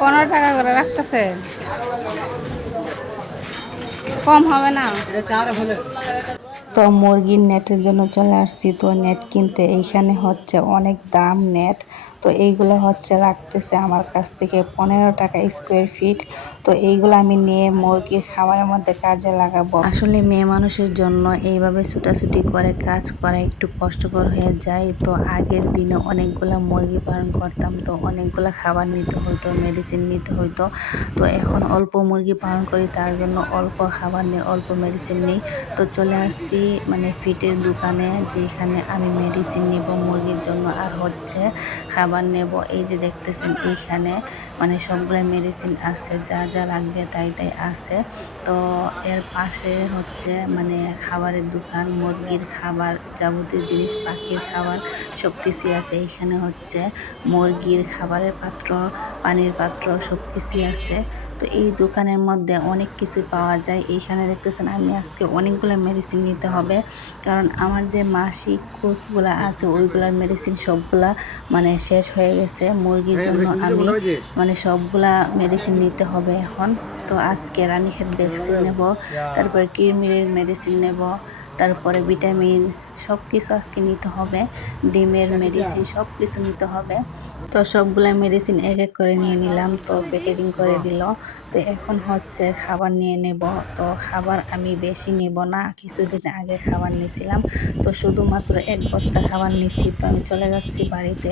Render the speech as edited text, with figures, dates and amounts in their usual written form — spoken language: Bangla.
15 টাকা করে রাখতেছে, কম হবে না? তো মুরগির নেটের জন্য চলে আসছি। তো নেট কিনতে এইখানে হচ্ছে অনেক দাম নেট। তো এইগুলো হচ্ছে রাখতেছে আমার কাছ থেকে 15 টাকা স্কোয়ার ফিট। তো এইগুলো আমি নিয়ে মুরগির খাবারের মধ্যে কাজে লাগাবো। আসলে মেয়ে মানুষের জন্য এইভাবে ছুটাছুটি করে কাজ করা একটু কষ্টকর হয়ে যায়। তো আগের দিনে অনেকগুলা মুরগি পালন করতাম, তো অনেকগুলা খাবার নিতে হইতো, মেডিসিন নিতে হইতো। তো এখন অল্প মুরগি পালন করি, তার জন্য অল্প খাবার নেই, অল্প মেডিসিন নেই। তো চলে আসছি মানে ফিটের দোকানে, যেখানে আমি মেডিসিন নিব মুরগির জন্য আর হচ্ছে খাবার নেব। এই যে দেখতেছেন এইখানে মানে সবগুলা মেডিসিন আছে, যা যা লাগবে তাই তাই আছে। তো এর পাশে হচ্ছে মানে খাবারের দোকান, মুরগির খাবার, যাবতীয় জিনিস, পাখির খাবার সব কিছুই আছে। এইখানে হচ্ছে মুরগির খাবারের পাত্র, পানির পাত্র সব কিছুই আছে। তো এই দোকানের মধ্যে অনেক কিছু পাওয়া যায়। এইখানে দেখতেছেন আমি আজকে অনেকগুলো মেডিসিন নিতে হবে, কারণ আমার যে মাসিক কোর্সগুলা আছে ওইগুলার মেডিসিন সবগুলা মানে শেষ হয়ে গেছে। মুরগির জন্য আমি মানে সবগুলা মেডিসিন নিতে হবে এখন। তো আজকে রানীক্ষেত ভ্যাকসিন নেব, তারপর কৃমির মেডিসিন নেব, তারপরে ভিটামিন সব কিছু আজকে নিতে হবে, ডিমের মেডিসিন সব কিছু নিতে হবে। তো সবগুলা মেডিসিন এক এক করে নিয়ে নিলাম, তো প্যাকেটিং করে দিল। তো এখন হচ্ছে খাবার নিয়ে নেব। তো খাবার আমি বেশি নেব না, কিছুদিন আগে খাবার নিয়েছিলাম, তো শুধুমাত্র 1 বস্তা খাবার নিছি। তো আমি চলে যাচ্ছি বাড়িতে।